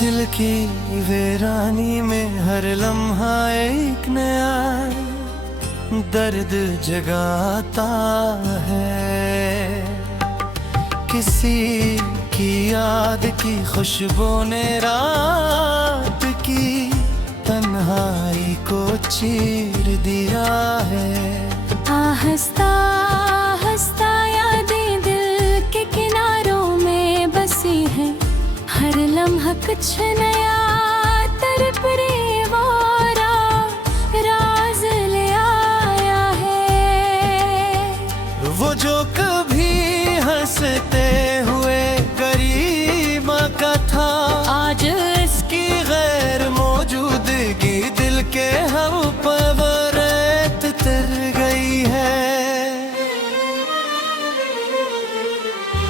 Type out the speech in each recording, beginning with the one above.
दिल की वीरानी में हर लम्हा एक नया दर्द जगाता है। किसी की याद की खुशबू ने रात की तन्हाई को चीर दिया है। आहिस्ता आहिस्ता यादें दिल के किनारों में बसी हैं। हर लम्हा कुछ नया तरफ रेवारा राज ले आया है। वो जो कभी हंसते हुए गरीबा का था, आज इसकी गैर मौजूदगी दिल के हम पर रेत तर गई है।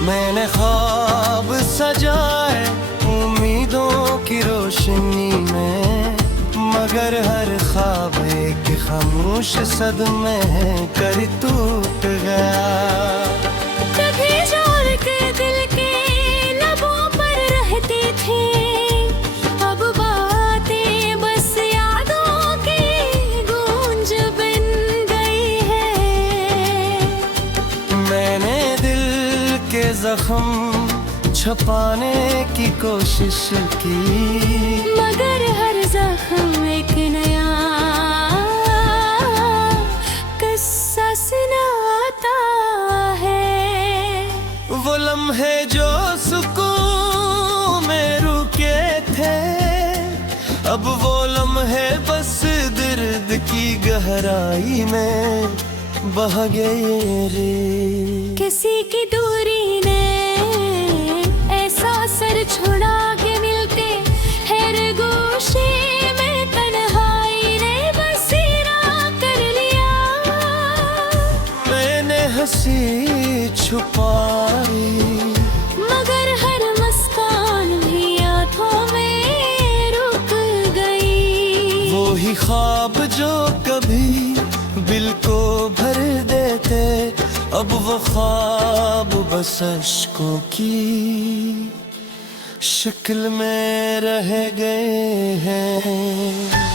मैंने ख्वाब सजाए उम्मीदों की रोशनी में, मगर हर ख्वाब एक खामोश सदमे कर टूट गया। कभी जोर के दिल के लबों पर रहती थी, अब बातें बस यादों की गूंज बन गई है। मैंने दिल के जख्म छुपाने की कोशिश की, मगर हर जख्म एक नया किस्सा सुनाता है। वो लम्हे जो सुकून में रुके थे, अब वो लम्हे बस दर्द की गहराई में बह गए रे। किसी की दूरी ने ऐसा सर छुड़ा के मिलते हर गोशे में तन्हाई ने बसेरा कर लिया। मैंने हंसी छुपाई, मगर हर मुस्कान भी आंखों में रुक गई। वो ही ख्वाब जो कभी दिल को भर देते, अब वो ख्वाब बस अश्कों की शक्ल में रह गए हैं।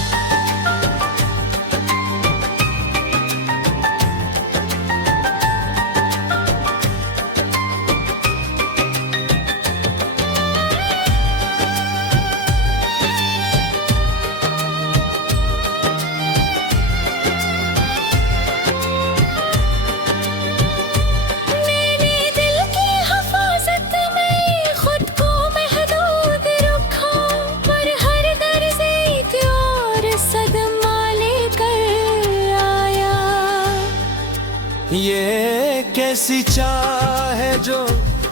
ये कैसी चाह है जो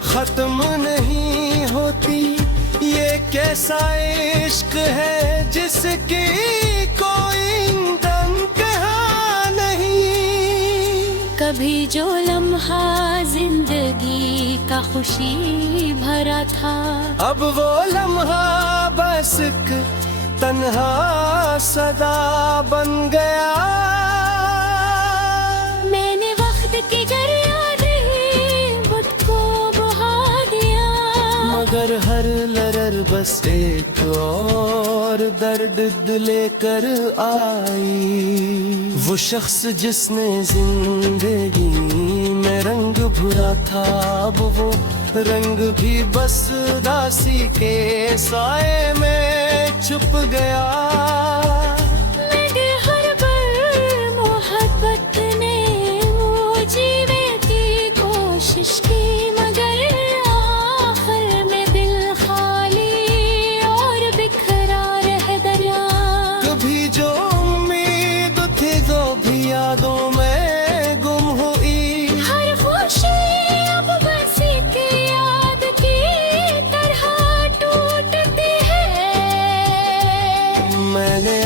खत्म नहीं होती, ये कैसा इश्क है जिसकी कोई इंतहा नहीं। कभी जो लम्हा जिंदगी का खुशी भरा था, अब वो लम्हा बस एक तन्हा सदा बन गया। मैंने वक्त की बुत को बुहा दिया, मगर हर लहर बस एक और दर्द लेकर आई। वो शख्स जिसने जिंदगी में रंग भरा था, अब वो रंग भी बस दासी के साए में छुप गया। मगर आखिर में दिल खाली और बिखरा रह गया। कभी जो उम्मीद थी जो भी यादों में गुम हुई, हर खुशी अब बस एक याद की तरह टूटती है। मैंने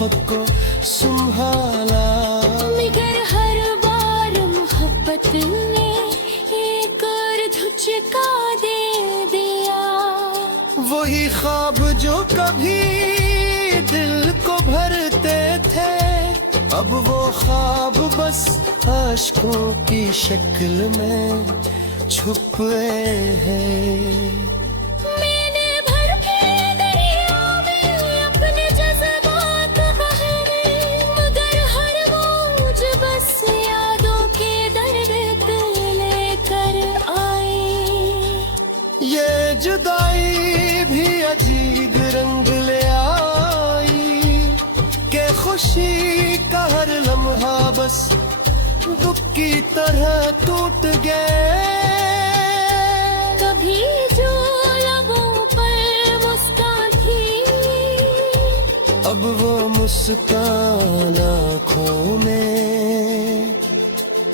खुद को संभाला। मगर हर बार मोहब्बत ने एक और झुझका दे दिया। वही ख्वाब जो कभी दिल को भरते थे, अब वो ख्वाब बस आशिकों की शक्ल में छुपे हैं। मैंने भर के दरिया में अपने जज्बात बहाए, मगर हर मौज बस यादों के दर्द लेकर आए। ये जुदाई भी अजीब रंग ले आई कि खुशी का हर लम्हा बस दुख की तरह टूट गए। कभी जो लबों पर मुस्कान थी, अब वो मुस्कान आँखों में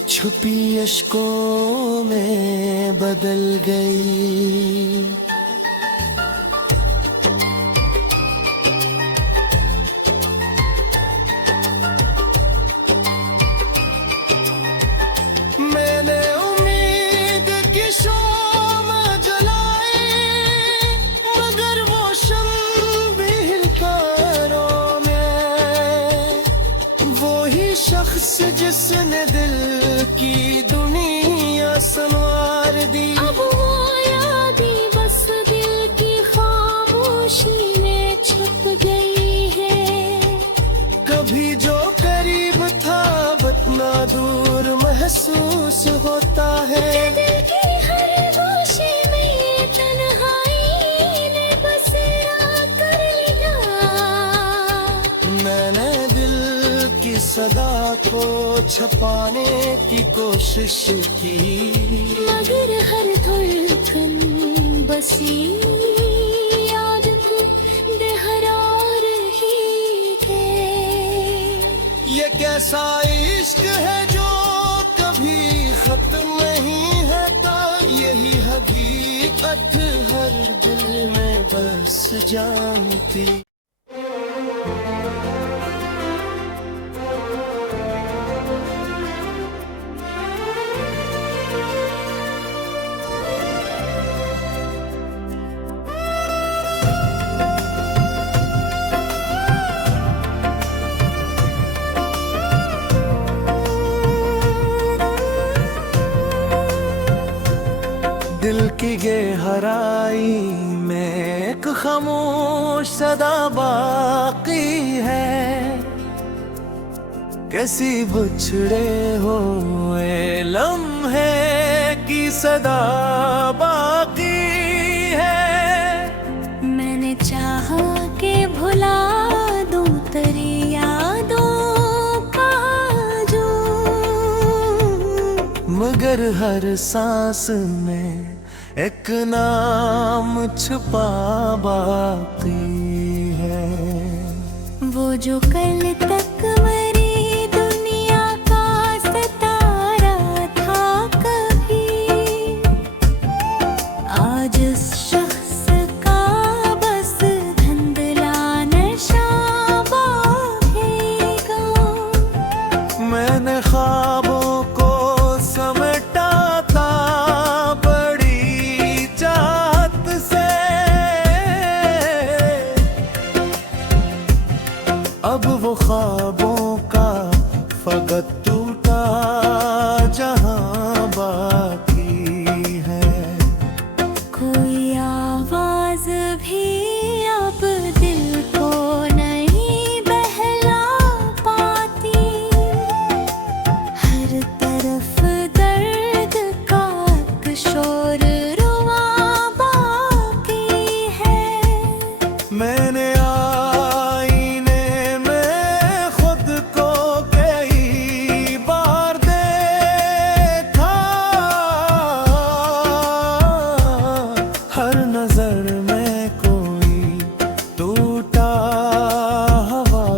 छुपी अश्कों में बदल गई। मैंने उम्मीद की शोमा जलाई, मगर वो शम्म भी हिलकारों में। वो ही शख्स जिसने दिल की दुनिया संवार दी, अब वो यादें बस दिल की खामोशी में छुप गई है। कभी जो करीब था बतना दूर महसूस होता है। दिल की हर गोशे में तन्हाई ने बसेरा कर लिया। मैंने दिल की सदा को छपाने की कोशिश की, मगर हर धड़कन बसी याद को दोहरा रही है। ये कैसा इश्क है जो कभी खत्म नहीं होता, यही हकीकत हर दिल में बस जानती। दिल की गहराई में एक खामोश सदा बाकी है। कैसी बिछड़े हुए लम्हे की सदा बाकी है। मैंने चाहा के भुला दूं तेरी यादों का जो, मगर हर सांस में एक नाम छुपा बाकी है। वो जो कल तक मेरी दुनिया का सितारा था कभी, आज उस शख्स का बस धुंधला नशा बाहेगा। मैंने ख्वाबों को समेटा था बड़ी चाहत से, अब वो ख्वाबों का फकत टूटा जहां बाकी है। कोई आवाज भी अब दिल को नहीं बहला पाती। हर तरफ दर्द का शोर रुआ बाकी है। मैंने आईने में खुद को कई बार देखा, हर नजर में कोई टूटा हवा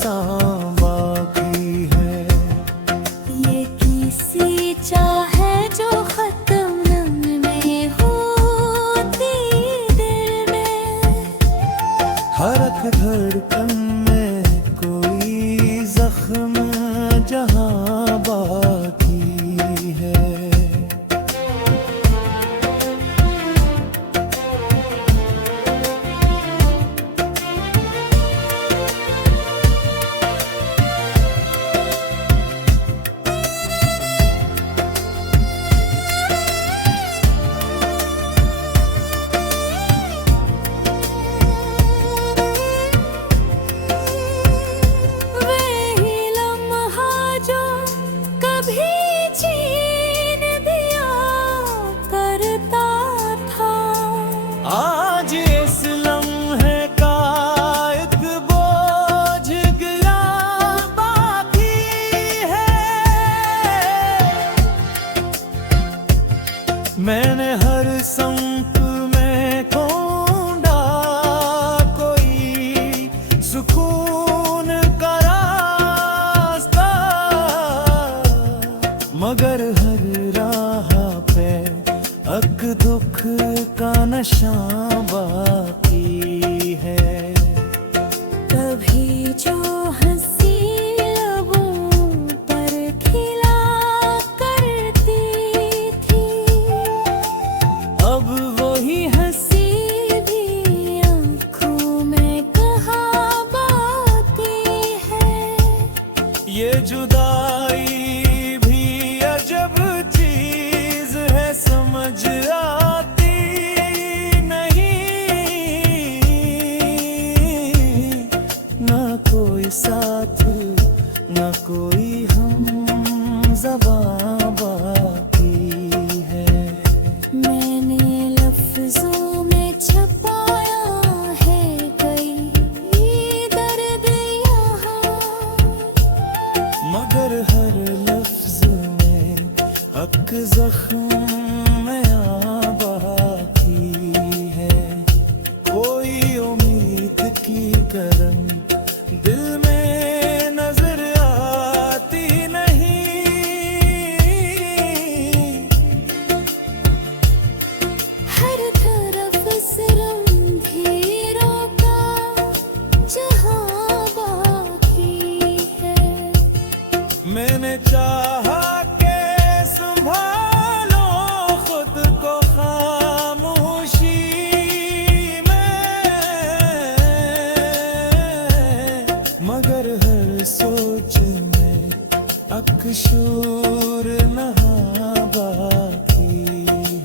सा बाकी है। ये किसी चाहे जो खत्म में होती दिल में, हर एक धड़कन में कोई जख्म जहां बाकी है। आज इस लम्हे का एक बोझ गिला बाकी है। मैंने हर संप में ढूंढा कोई सुकून का रास्ता, मगर हर राह पे अक दुख का नशा बाकी है। कभी जो हंसी लबों पर खिला करती थी, अब वही हंसी भी आँखों में कहाँ बाकी है। ये जुदाई भी अजब चीज है, समझ आती नहीं। ना कोई साथ ना कोई हम ज़बां बाकी है। मैंने लफ्जों में छपाया है कई दर्द यहाँ, मगर हर लफ्ज में हक जख्म यहाँ बाकी है। कोई उम्मीद की करन दिल में नजर आती नहीं। हर तरफ सिर्फ अंधेरों का जहां बाकी है। मैंने चाहा के संभालो खुद को खामोशी में, मगर हर सोच में अकशूर नहा बाकी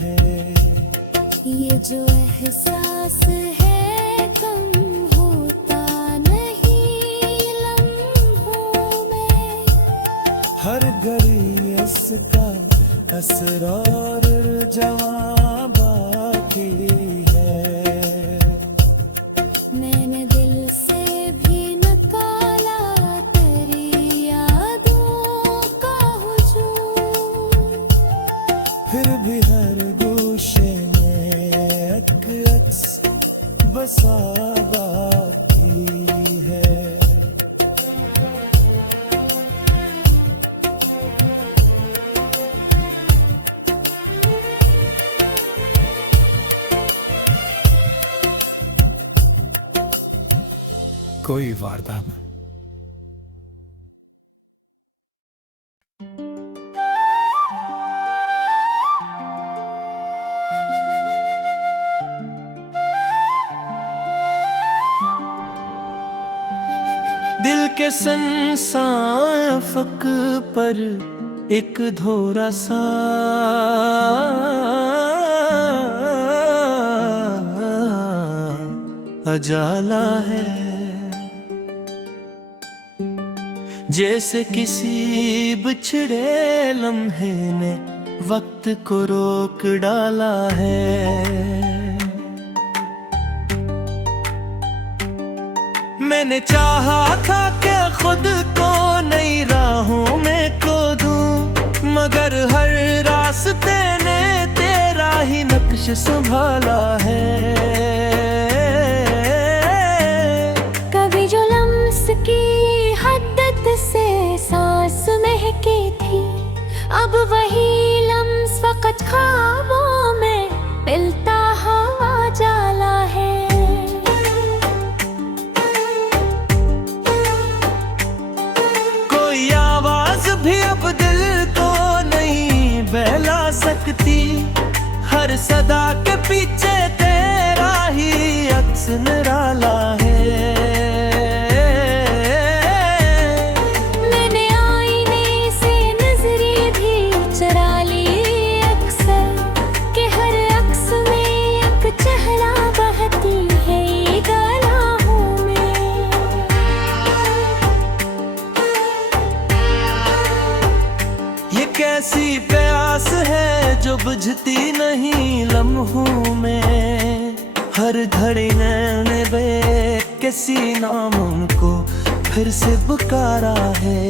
है। ये जो एहसास है कम होता नहीं लम्हों में, हर घड़ी इसका असरार जवां बाकी है। मैंने दिल से भी निकाला तेरी यादों का हुजूम, फिर भी हर गोशे में एक अक्स बसा बाकी है। कोई वारदात दिल के संसाफक पर एक धोरा सा अजाला है, जैसे किसी बिछड़े लम्हे ने वक्त को रोक डाला है। मैंने चाहा था कि खुद को नई राहों में खो दूं, मगर हर रास्ते ने तेरा ही नक्श संभाला है। कभी जो लम्स की हद्दत से सांस महकी थी, अब वही लम्स फकत ख्वाबों में मिलता हवा जाला है। हर सदा के पीछे तेरा ही अक्स निराला है। मैंने आईने से नजरें भी चुरा ली अक्सर, कि हर अक्स में एक चेहरा बहती है ये गालाहों में। ये कैसी प्यास है जो बुझती नहीं लम्हों में, हर घड़ी नैने बे किसी नाम को फिर से पुकारा है।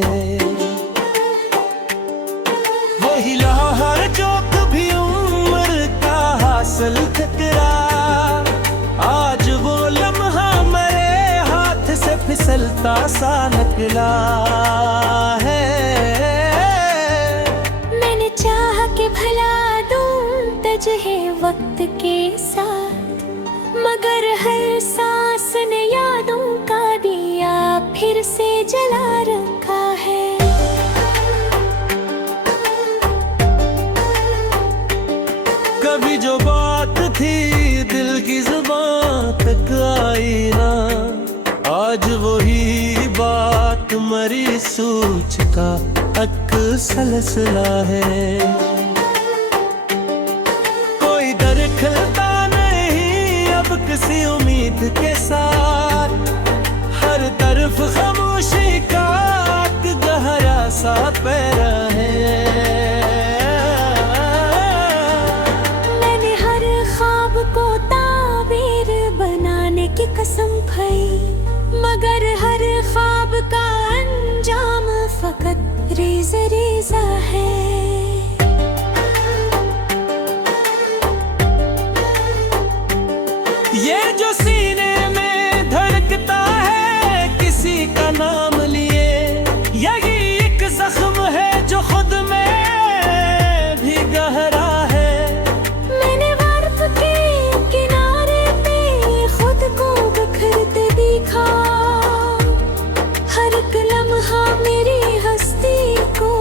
वही लहर जो कभी उम्र का हासिल ठकरा, आज वो लम्हा मेरे हाथ से फिसलता सा निकला है। मैंने चाहा कि भला दूं तजहे वक्त के साथ, मगर हर सांस ने यादों का दिया फिर से जला रखा है। कभी जो बात थी दिल की जुबान तक आई ना, आज वही बात मरी सोच का एक सलसला है। कोई दरखलता नहीं अब किसी उम्मीद के साथ, हर तरफ खामोशी का एक गहरा सा पैरा है। मैंने हर ख्वाब को ताबीर बनाने की कसम खाई, मगर हर ख्वाब का अंजाम फकत रेज़ रेज़ा है। ये जो सीने में धड़कता है किसी का नाम लिए, यही एक जख्म है जो खुद में भी गहरा है। मैंने बर्फ के किनारे पे खुद को बिखरते देखा, हर एक लम्हा मेरी हस्ती को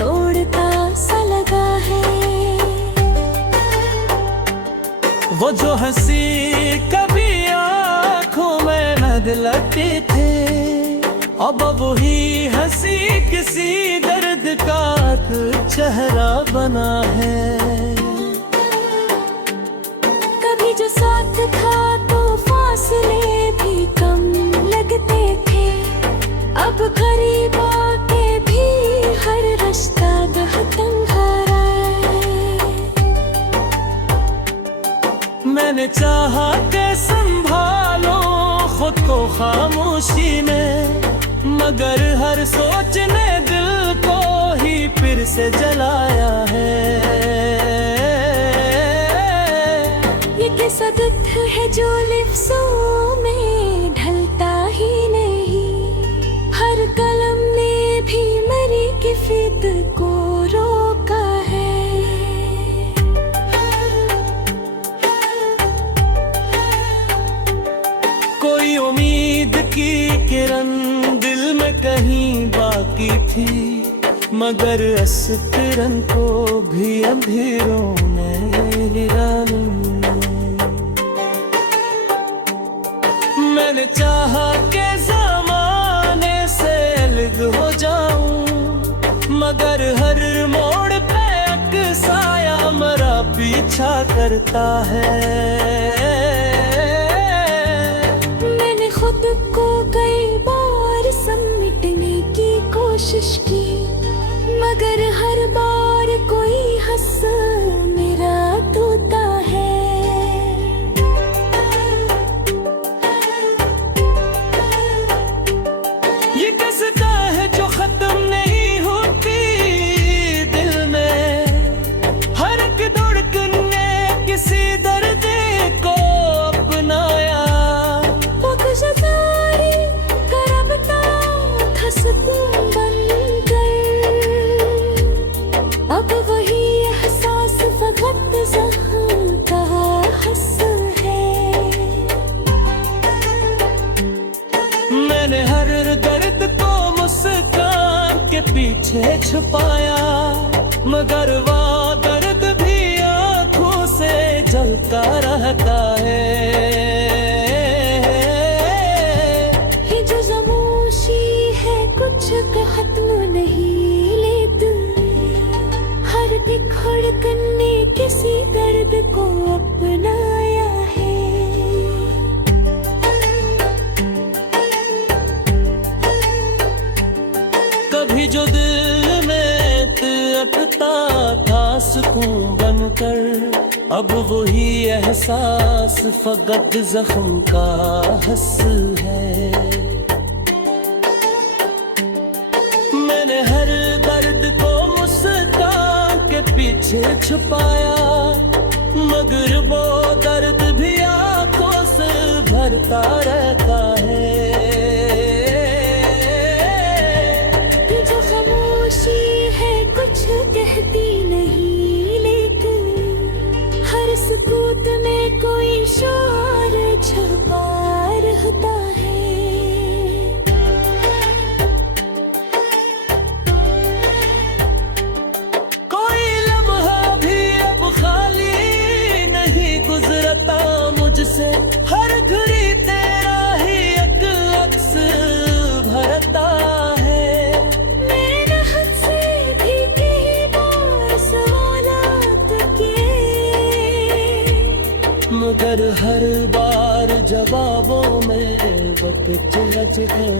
तोड़ता सा लगा है। वो जो हंसी कभी आंखों में न दिलाते थे, अब वही हंसी किसी दर्द का चेहरा बना है। कभी जो साथ था तो फासले भी कम लगते थे, अब करीब आके भी हर रिश्ता बेहतंगारा है। मैंने चाहा के संभालो खुद को खामोशी में, मगर हर सोच ने दिल को ही फिर से जलाया है। ये कैसा दुख है जो लिफ्ज़ों में ढलता ही नहीं, हर कलम ने भी मरी की फिद को रोका है। कोई उम्मीद की किरण दिल में कहीं बाकी थी, मगर अस्तिरन को भी अंधेरों ने गिरा। मैंने चाहा के ज़माने से अलग हो जाऊं, मगर हर मोड़ पे एक साया मेरा पीछा करता है। मैंने खुद को कई बार समेटने की कोशिश की, मगर हर बार कोई हंस मेरा तोता है। ये कसता है जो खत्म नहीं होती दिल में, हर एक धड़कन ने किसी दर्द को अपनाया। बगज़ारी करबता था सुकून बनकर, अब वही एहसास फकत ज़ख्म का हंस है। मैंने हर दर्द को मुस्कान के पीछे छुपाया, मगर वो दर्द भी आंखों से चलता रहता है। ये जो ज़मोशी है कुछ का खत्म नहीं लेती, हर एक धड़कन ने किसी दर्द को अपनाया है। कभी जो दिल में तिलकता था सुकून बनकर, अब वही एहसास फकत जख्म का हस है। मैंने हर दर्द को मुस्कान के पीछे छुपाया, मगर वो दर्द भी आंखों से भरता रहता है। ये जो खामोशी है कुछ कहती नहीं, लेकिन हर सुकूत में कोई शोर छुपा रहता है। कोई लम्हा भी अब खाली नहीं गुजरता मुझसे, हर घड़ी तेरा ही एक अक्स भरता है। मेरे राहत से भी कई बार सवालात किए, मगर हर बार जवाबों में वक्त रच गए।